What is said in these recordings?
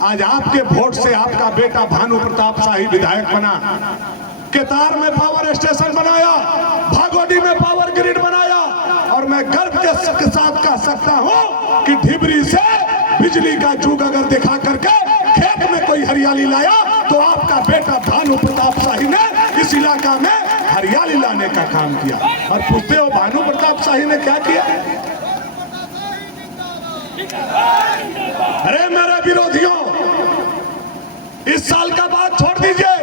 आज आपके वोट से आपका बेटा भानु प्रताप शाही विधायक बना, केतार में पावर स्टेशन बनाया, भागोडी में पावर ग्रिड बनाया, और मैं गर्व के साथ कह सकता हूं कि ढिबरी से बिजली का जुग अगर दिखा करके खेत में कोई हरियाली लाया तो आपका बेटा भानु प्रताप शाही ने इस इलाका में हरियाली लाने का काम किया। और पूछते हो भानु प्रताप शाही ने क्या किया? अरे मेरे विरोधियों, इस साल का बात छोड़ दीजिए,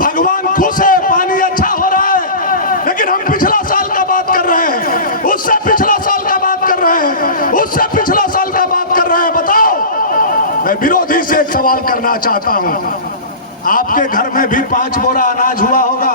भगवान खुश है, पानी अच्छा हो रहा है, लेकिन हम पिछला साल का बात कर रहे हैं, उससे पिछला साल का बात कर रहे हैं, उससे पिछला साल का बात कर रहे हैं। बताओ, मैं विरोधी से एक सवाल करना चाहता हूं, आपके घर में भी 5 बोरा अनाज हुआ होगा,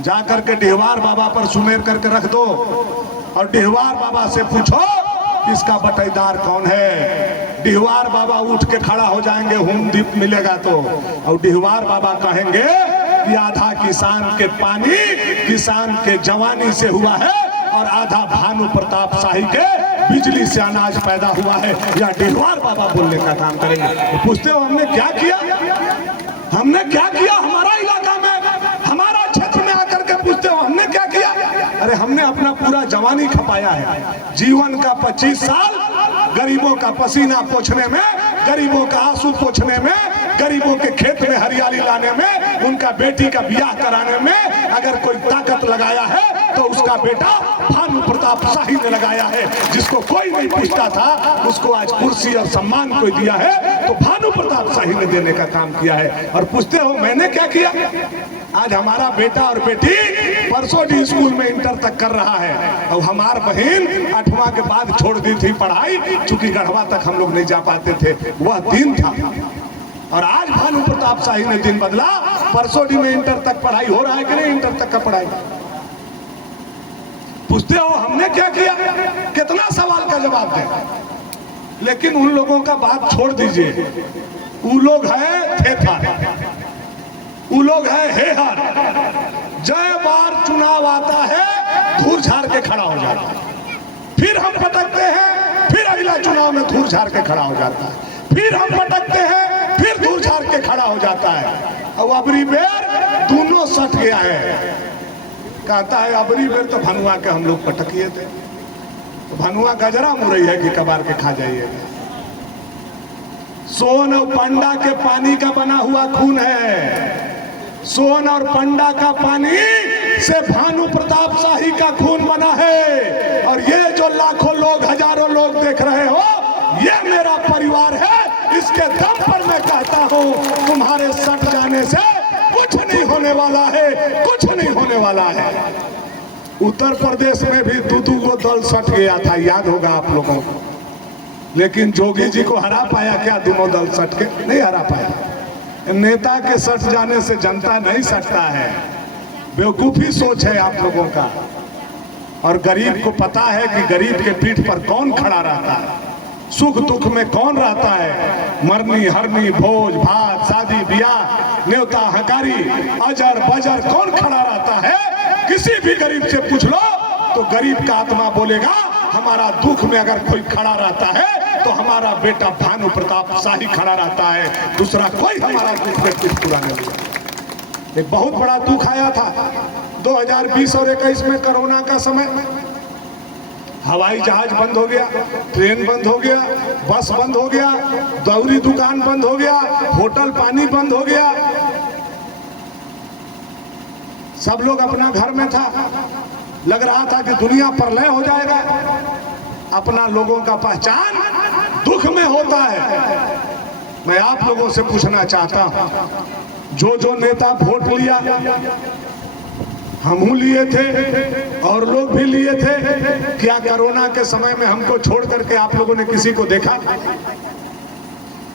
जाकर के डेहवार बाबा पर सुमेर करके रख दो और डेहवार बाबा से पूछो इसका बटेदार कौन है। डेहवार बाबा उठ के खड़ा हो जाएंगे, होम दीप मिलेगा तो, और डेहवार बाबा कहेंगे कि आधा किसान के पानी, किसान के जवानी से हुआ है, और आधा भानु प्रताप शाही के बिजली से अनाज पैदा हुआ है। या डेहवार बाबा बोलने का काम करेंगे। तो पूछते हो हमने क्या किया? हमने क्या किया हमारा इलाका में, हमारा क्षेत्र में आकर के पूछते हो हमने क्या किया? अरे हमने अपना पूरा जवानी खपाया है, जीवन का 25 साल गरीबों का पसीना पोंछने में, गरीबों का आंसू पोंछने में, गरीबों के खेत में हरियाली लाने में, उनका बेटी का ब्याह कराने में अगर कोई ताकत लगाया है तो उसका बेटा भानु प्रताप शाही ने लगाया है। जिसको कोई नहीं पूछता था उसको आज कुर्सी और सम्मान कोई दिया है तो भानु प्रताप शाही ने देने का काम किया है। और पूछते हो मैंने क्या किया? आज हमारा बेटा और बेटी परसोडी स्कूल में इंटर तक कर रहा है, और हमार बहन 8वां के बाद छोड़ दी थी पढ़ाई, चूंकि गढ़वा तक हम लोग नहीं जा पाते थे, वह दिन था। और आज भानु प्रताप शाही ने दिन बदला, परसोडी में इंटर तक पढ़ाई हो रहा है कि नहीं? इंटर तक का पढ़ाई। पूछते हो हमने क्या किया? कितना सवाल का जवाब दें। लेकिन उन लोगों का बात छोड़ दीजिए, वो लोग है थेथर, वो लोग है हेहर, जय बार चुनाव आता है धूर झाड़ के खड़ा हो जाता है, फिर हम पटकते हैं, फिर अगला चुनाव में धूर झाड़ के खड़ा हो जाता है, फिर हम पटकते हैं, फिर धूर झाड़ के खड़ा हो जाता है। अब अबरी बेर दोनों सट गया है, कहता है अबरी बेर तो भनुआ के हम लोग पटकिए थे, तो भनुआ गजरा मुरई है कि कबार के खा जाइएगा। सोन और पंडा के पानी का बना हुआ खून है, सोन और पंडा का पानी से भानु प्रताप शाही का खून बना है। और ये जो लाखों लोग, हजारों लोग देख रहे हो, ये मेरा परिवार है। इसके दम पर मैं कहता हूँ तुम्हारे सट जाने से कुछ नहीं होने वाला है, कुछ नहीं होने वाला है। उत्तर प्रदेश में भी दू को दल सट गया था, याद होगा आप लोगों को, लेकिन जोगी जी को हरा पाया क्या? दोनों दल सट के नहीं हरा पाया। नेता के सट जाने से जनता नहीं सटता है, बेवकूफी सोच है आप लोगों का। और गरीब को पता है कि गरीब के पीठ पर कौन खड़ा रहता है, सुख दुख में कौन रहता है। मरनी हरनी, भोज भात, शादी ब्याह, न्योता हकारी, अजर बजर कौन खड़ा रहता है? किसी भी गरीब से पूछ लो तो गरीब का आत्मा बोलेगा हमारा दुख में अगर कोई खड़ा रहता है तो हमारा बेटा भानु प्रताप शाही खड़ा रहता है, दूसरा कोई हमारा दुख में कुछ पूरा नहीं हुआ। एक बहुत बड़ा दुख आया था 2020 और 21 में, कोरोना का समय। हवाई जहाज बंद हो गया, ट्रेन बंद हो गया, बस बंद हो गया, दौरी दुकान बंद हो गया, होटल पानी बंद हो गया, सब लोग अपना घर में था, लग रहा था कि दुनिया प्रलय हो जाएगा। अपना लोगों का पहचान दुख में होता है। मैं आप लोगों से पूछना चाहता हूं, जो नेता वोट लिया, हमहू लिए थे और लोग भी लिए थे, क्या कोरोना के समय में हमको छोड़ करके आप लोगों ने किसी को देखा?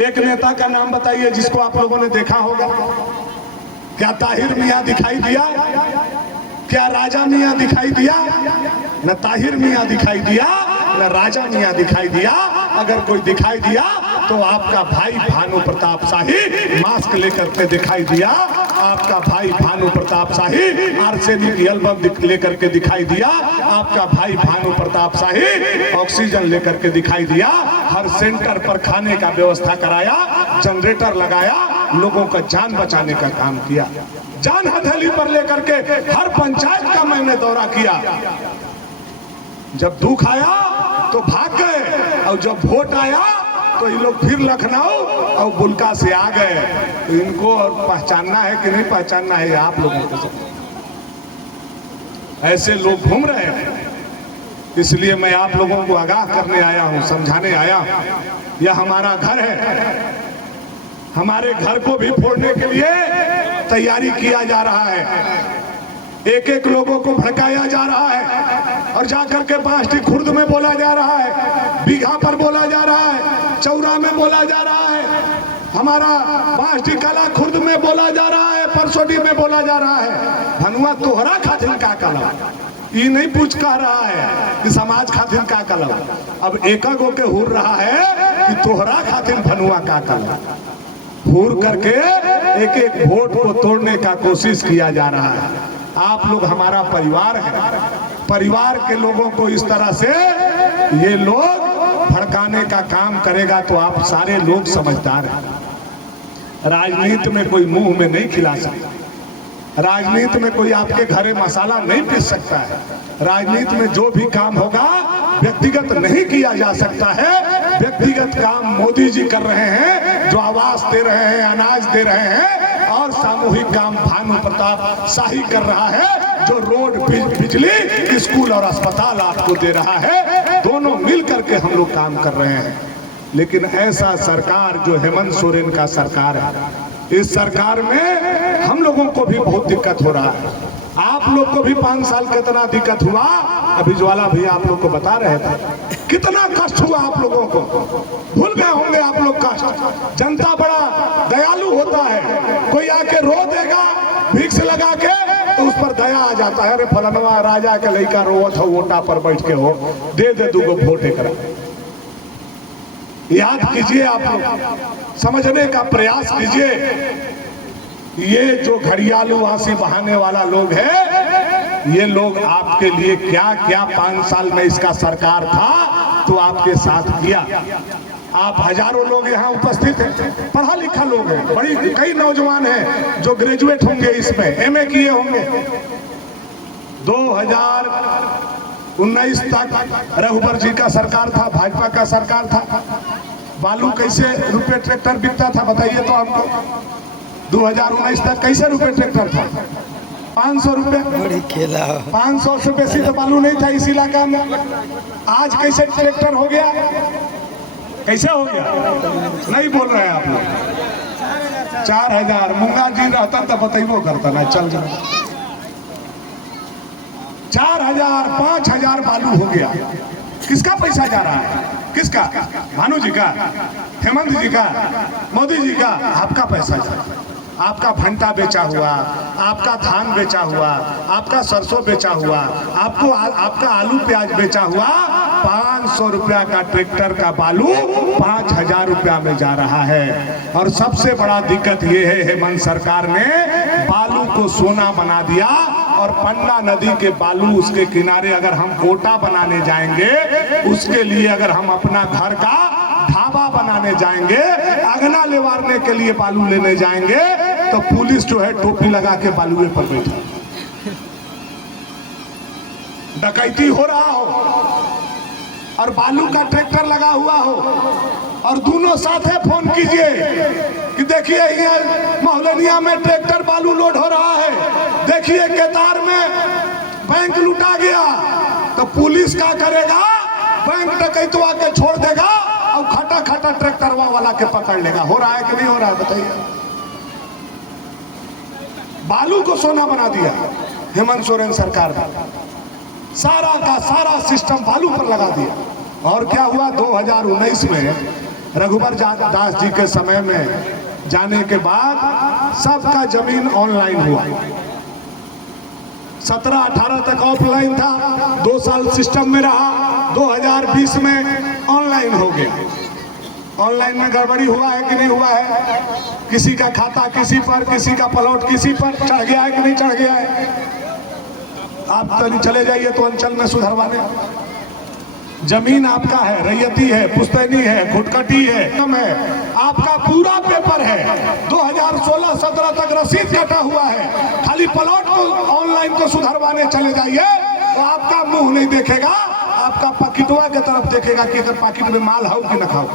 एक नेता का नाम बताइए जिसको आप लोगों ने देखा होगा। क्या ताहिर मियां दिखाई दिया? क्या राजा मियां दिखाई दिया? न ताहिर मियां दिखाई दिया, न राजा मियां दिखाई दिया। अगर कोई दिखाई दिया तो आपका भाई भानु प्रताप शाही मास्क लेकर के दिखाई दिया, आपका भाई भानु प्रताप शाही आर्सेनिक एल्बम लेकर के दिखाई दिया, आपका भाई भानु प्रताप शाही ऑक्सीजन लेकर के दिखाई दिया, हर सेंटर पर खाने का व्यवस्था कराया, जनरेटर लगाया, लोगों का जान बचाने का काम किया। जान हथेली पर लेकर के हर पंचायत का मैंने दौरा किया। जब दुख आया तो भाग गए और जब वोट आया तो ये लोग फिर लखनऊ और बुल्का से आ गए। तो इनको और पहचानना है कि नहीं पहचानना है आप लोगों को सब। ऐसे लोग घूम रहे हैं, इसलिए मैं आप लोगों को आगाह करने आया हूं, समझाने आया हूं। यह हमारा घर है, हमारे घर को भी फोड़ने के लिए तैयारी किया जा रहा है। एक एक लोगों को भड़काया जा रहा है और जाकर के बाष्टी खुर्द में बोला जा रहा है, बीघा पर बोला जा रहा है, चौरा में बोला जा रहा है, हमारा बाष्टी कला खुर्द में बोला जा रहा है, परसोटी में बोला जा रहा है। भनुआ तोहरा खातिर का कला ये नहीं पूछ कह रहा है कि समाज खातिर का कला। अब एक गो के हुर रहा है कि तोहरा खातिर भनुआ का कला हुर करके एक एक वोट को तोड़ने का कोशिश किया जा रहा है। आप लोग हमारा परिवार है, परिवार के लोगों को इस तरह से ये लोग भड़काने का काम करेगा तो आप सारे लोग समझदार हैं। राजनीति में कोई मुंह में नहीं खिला सकता, राजनीति में कोई आपके घरे मसाला नहीं पीस सकता है। राजनीति में जो भी काम होगा व्यक्तिगत नहीं किया जा सकता है। व्यक्तिगत काम मोदी जी कर रहे हैं, जो आवास दे रहे हैं, अनाज दे रहे हैं, और सामूहिक काम भानु प्रताप शाही कर रहा है, जो रोड, बिजली, स्कूल और अस्पताल आपको दे रहा है। दोनों मिल करके हम लोग काम कर रहे हैं। लेकिन ऐसा सरकार जो हेमंत सोरेन का सरकार है, इस सरकार में हम लोगों को भी बहुत दिक्कत हो रहा है। आप लोग को भी 5 साल कितना दिक्कत हुआ, अभी ज्वाला भी आप लोग को बता रहे थे कितना कष्ट हुआ आप लोगों को। भूल गए होंगे आप लोग कष्ट। जनता बड़ा दयालु होता है, कोई आके रो देगा भिक्स लगा के तो उस पर दया आ जाता है। अरे फलनवा राजा के लड़का रोवत हो, वोटा पर बैठ के हो, दे दे दूगो वोट एकरा। याद कीजिए, आप लोग समझने का प्रयास कीजिए। ये जो घड़ियालू आंसी बहाने वाला लोग है, ये लोग आपके लिए क्या क्या 5 साल में इसका सरकार था तो आपके साथ किया। आप हजारों लोग यहाँ उपस्थित हैं, पढ़ा लिखा लोग हैं, बड़ी कई नौजवान हैं जो ग्रेजुएट होंगे, इसमें एमए किए होंगे। 2019 तक रघुबर जी का सरकार था, भाजपा का सरकार था। बालू कैसे रुपए ट्रैक्टर बिकता था बताइए तो हमको। 2019 तक कैसे रुपए ट्रैक्टर था? 500 रुपए। 500 से बेसी तो बालू नहीं था इस इलाका में। आज कैसे ट्रैक्टर हो गया? कैसे हो गया? नहीं बोल रहे हैं आप लोग। 4000 मुंगा जी रहता तो बतैबो करता ना, चल जा। 4000 5000 बालू हो गया। किसका पैसा जा रहा है? किसका? भानु जी का, हेमंत जी का, मोदी जी का? आपका पैसा जा रहा है। आपका भंटा बेचा हुआ, आपका धान बेचा हुआ, आपका सरसों बेचा हुआ, आपका आलू प्याज बेचा हुआ। 500 रुपया का ट्रैक्टर का बालू 5000 रुपया में जा रहा है। और सबसे बड़ा दिक्कत ये है, हेमंत सरकार ने बालू को सोना बना दिया। और पन्ना नदी के बालू, उसके किनारे अगर हम कोटा बनाने जाएंगे, उसके लिए अगर हम अपना घर का ढाबा बनाने जाएंगे, अगना लेवारने के लिए बालू लेने जाएंगे, तो पुलिस जो है टोपी लगा के बालुए पर बैठी। डकैती हो रहा हो और बालू का ट्रैक्टर लगा हुआ हो, और दोनों साथ है। फोन कीजिए कि देखिए ये मोहल्लिया में ट्रैक्टर बालू लोड हो रहा है, देखिए केतार में बैंक लूटा गया, तो पुलिस क्या करेगा? बैंक डकैतवा के छोड़ देगा और खटा खटा ट्रैक्टर वाला के पकड़ लेगा। हो रहा है कि नहीं हो रहा है बताइए? बालू को सोना बना दिया हेमंत सोरेन सरकार ने। सारा का सारा सिस्टम बालू पर लगा दिया। और क्या हुआ? 2019 में रघुबर दास जी के समय में जाने के बाद सबका जमीन ऑनलाइन हुआ। 17-18 तक ऑफलाइन था, 2 साल सिस्टम में रहा, 2020 में ऑनलाइन हो गया। ऑनलाइन में गड़बड़ी हुआ है कि नहीं हुआ है? किसी का खाता किसी पर, किसी का प्लॉट किसी पर चढ़ गया है कि नहीं चढ़ गया है? आप चले जाइए तो अंचल में सुधरवाने। जमीन आपका है, रैयती है, पुश्तैनी है, खुटकटी है, आपका पूरा पेपर है। 2016-17 तक रसीद कटा हुआ है। खाली प्लॉट को ऑनलाइन को सुधरवाने चले जाइए तो आपका मुंह नहीं देखेगा, आपका पाकिटवा के तरफ देखेगा कि अगर पाकिट में माल हो कि न खाओ।